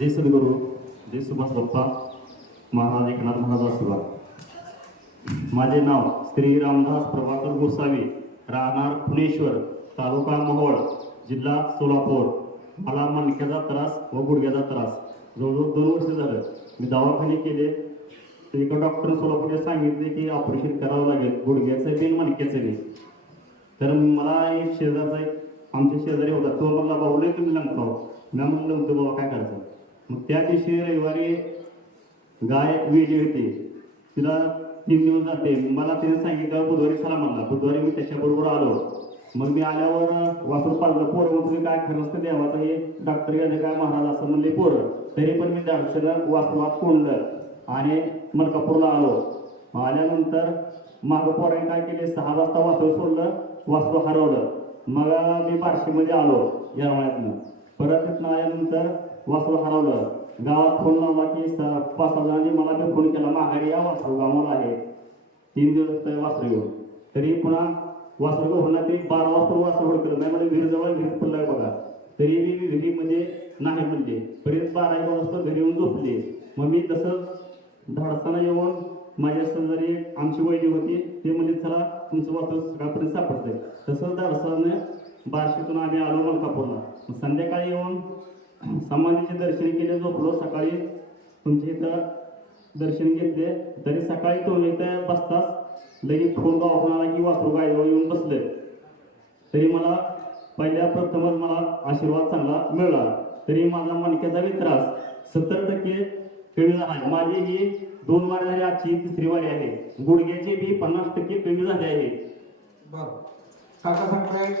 जय सद्गुरू, जय सुभाष बाप्पा महाराज एकनाथ महाराज आशीर्वाद. माझे नाव श्री रामदास प्रभाकर गोसावी, राहणार पुणेश्वर, तालुका मोहोळ, जिल्हा सोलापूर. मला मणक्याचा त्रास व गुडघ्याचा त्रास जवळजवळ 2 वर्ष झालं. मी दवाखाने केले. एका डॉक्टर सोलापूरने सांगितले की ऑपरेशन करावं लागेल, गुडघ्याचं बी मणक्याचं बी. तर मला एक शेजारचा आमच्या शेजारी होता, तो मला भाऊले तुम्ही लंकाव. मी म्हणलं होतं बाबा काय करायचं. मग त्या दिवशी रविवारी गाय वेळी होती, तिला 3 दिवस जाते. मला त्याने सांगितलं बुधवारी चला म्हणला. बुधवारी मी त्याच्याबरोबर आलो. मग मी आल्यावर वासरू पाळलं. पोरं तुम्ही काय खरं असतं देवाचं हे डॉक्टर गेले काय महाराज असं म्हणले पोरं. तरी पण मी दर्शनं वासरूवात कोंडलं आणि मलकापूरला आलो. आल्यानंतर मागं पोराने काय केले, 6 वाजता वासरू सोडलं, वासरू हरवलं. मग मी बार्शीमध्ये आलो येरवड्यातनं. परत तिथनं आल्यानंतर वासरू हरवलं. गावात फोन लावला की 5-6 जणांनी मला बी फोन केला, माघारी या वासरू गावाला आहे. 3 दिवस वासरू येऊन तरी पुन्हा वासरू होणार ते 12 वाजता वासरू हुडकलं नाही म्हणजे विहिरीजवळ विहीर पडलाय बघा. तरी मी विहिरी म्हणजे नाही म्हणले. परत 12 वाजता घरी येऊन झोपले. मग मी तसं धाडसाना येऊन माझ्या शेजारी आमची वैदी होती, ते म्हणजे चला तुमचं वासरू सकाळपर्यंत सापडतंय. तसं धाडसाने बार्शीतून आम्ही आलो मलकापूरला. संध्याकाळी येऊन समाधीचे दर्शन केले, झोपलो. सकाळी तुमच्या इथं दर्शन घेतले. तरी सकाळी तुम्ही इथं बसताच लगेच फोन गावातून आला की वासरू गायजवळ येऊन बसले. तरी मला पहिल्या प्रथमच मला आशीर्वाद चांगला मिळाला. तरी माझा मणक्याचा बी त्रास 70% कमी झाला आहे. माझी ही 2 वारी झाली, आजची 3री वारी आहे. गुडघ्याचे बी 50% कमी झाले आहे. बरं काका सांगताय